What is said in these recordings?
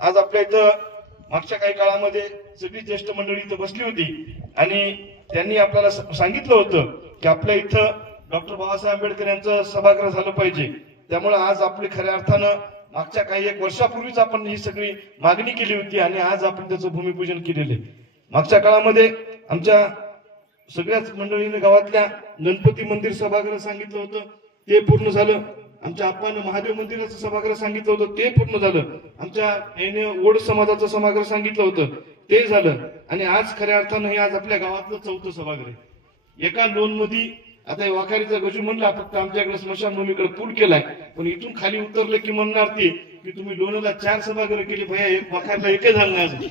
आज आपल्या इथं मागच्या काही काळामध्ये सगळी ज्येष्ठ मंडळी इथं बसली होती आणि त्यांनी आपल्याला सांगितलं होतं की आपल्या इथं डॉक्टर बाबासाहेब आंबेडकर यांचं सभागृह झालं पाहिजे. त्यामुळे आज आपली खऱ्या अर्थानं मागच्या काही एक वर्षापूर्वीच आपण ही सगळी मागणी केली होती आणि आज आपण त्याचं भूमिपूजन केलेलं आहे. मागच्या काळामध्ये आमच्या सगळ्याच मंडळीने गावातल्या गणपती मंदिर सभागृह सांगितलं होतं, ते पूर्ण झालं. आमच्या आप्पानं महादेव मंदिराचं सभागृह सांगितलं होतं, ते पूर्ण झालं. आमच्या याने ओड समाजाचं सभागृह सांगितलं होतं, ते झालं. आणि आज खऱ्या अर्थानं हे आज आपल्या गावातलं 4थं सभागृह. एका लोन मध्ये आता वाखारीचा गजू म्हणला फक्त आमच्याकडे स्मशानभूमीकडे पूल केलाय, पण इथून खाली उतरले की म्हणणार ते की तुम्ही लोणला 4 सभागृह केले भैया, वाखारला एकही झालं नाही.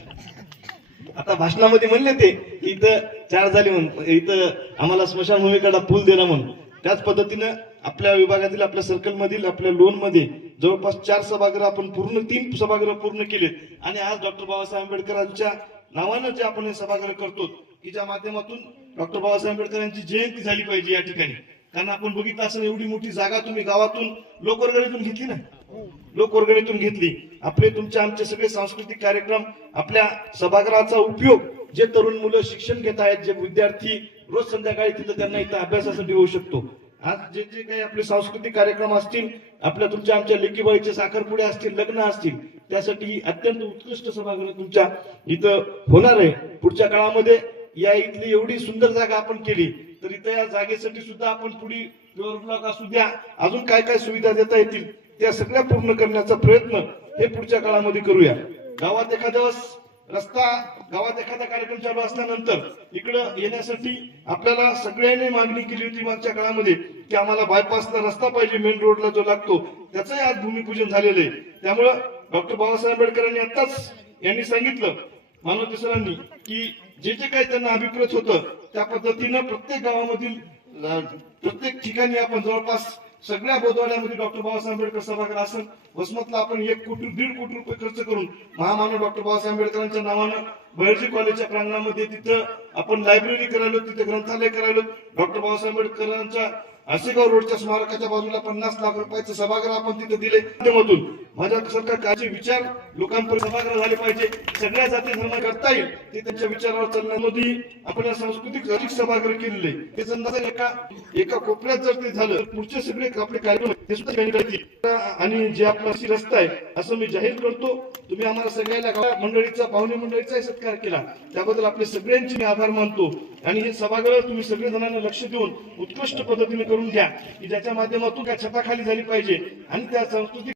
आता भाषणामध्ये म्हणले ते की इथं 4 झाले म्हणून, इथं आम्हाला स्मशानभूमीकडे पूल दिला म्हणून. त्याच पद्धतीनं आपल्या विभागातील आपल्या सर्कल मधील आपल्या लोन मध्ये जवळपास 4 सभागृह आपण पूर्ण 3 सभागृह पूर्ण केलेत. आणि आज डॉक्टर बाबासाहेब आंबेडकरांच्या नावानं जे आपण हे सभागृह करतो की ज्या माध्यमातून डॉक्टर बाबासाहेब आंबेडकर यांची जयंती झाली पाहिजे या ठिकाणी. कारण आपण बघितलं असं एवढी मोठी जागा तुम्ही गावातून लोकवर्गणीतून घेतली ना, लोकवर्गणीतून घेतली. आपले तुमचे आमचे सगळे सांस्कृतिक कार्यक्रम, आपल्या सभागृहाचा उपयोग जे तरुण मुलं शिक्षण घेत आहेत, जे विद्यार्थी रोज संध्याकाळी तिथं त्यांना इथं अभ्यासासाठी होऊ शकतो. आज जे जे काही आपले सांस्कृतिक कार्यक्रम असतील, आपल्या तुमच्या आमच्या लेकीबाईचे साखरपुडे असतील, लग्न असतील, त्यासाठी अत्यंत उत्कृष्ट सभागृह तुमच्या इथं होणार आहे. पुढच्या काळामध्ये या इथली एवढी सुंदर जागा आपण केली तर इथं या जागेसाठी सुद्धा आपण पुढे प्युअर ब्लॉक असू द्या, अजून काय काय सुविधा देता येतील त्या सगळ्या पूर्ण करण्याचा प्रयत्न हे पुढच्या काळामध्ये करूया. गावात एखाद्या रस्ता, गावात एखादा कार्यक्रम चालू असल्यानंतर इकडं येण्यासाठी आपल्याला सगळ्यांनी मागणी केली होती मागच्या काळामध्ये की आम्हाला बायपासला रस्ता पाहिजे, मेन रोडला जो लागतो, त्याचंही आज भूमिपूजन झालेलं आहे. त्यामुळं डॉक्टर बाबासाहेब आंबेडकरांनी आताच यांनी सांगितलं मानवते सरांनी की जे जे काही त्यांना अभिप्रेत होतं त्या पद्धतीनं प्रत्येक गावामधील प्रत्येक ठिकाणी आपण जवळपास सगळ्या बोधवाड्यामध्ये डॉक्टर बाबासाहेब आंबेडकर सभागृह असेल. वसमतला आपण 1 कोटी 1.5 कोटी रुपये खर्च करून महामानव डॉक्टर बाबासाहेब आंबेडकरांच्या नावानं बहिर्जी कॉलेजच्या प्रांगणामध्ये तिथं आपण लायब्ररी करायलो, तिथे ग्रंथालय करायलो. डॉक्टर बाबासाहेब आंबेडकरांच्या आसेगाव रोडच्या स्मारकाच्या बाजूला 50 लाख रुपयाचं सभागृह आपण तिथे दिले. माध्यमातून माझ्यासारखा काही विचार लोकांपर्यंत सभागृह झाले पाहिजे, सगळ्या जाती धर्म करता येईल ते त्यांच्या विचारावर चालण्यामध्ये आपण सांस्कृतिक सभागृह केलेले. ते समजा एका कोपऱ्यात जर ते झालं तर पुढचे सगळे आपले कार्यक्रम ते सुद्धा करतील. आणि जे आपला रस्ता आहे असं मी जाहीर करतो. तुम्ही आम्हाला सगळ्याला गाव मंडळीचा, पाहुणे मंडळीचा सत्कार केला, त्याबद्दल आपले सगळ्यांचे मी आभार मानतो. आणि हे सभागृह तुम्ही सगळे जणांना लक्ष देऊन उत्कृष्ट पद्धतीने करून घ्या की ज्याच्या माध्यमातून काय छताखाली झाली पाहिजे आणि त्या सांस्कृतिक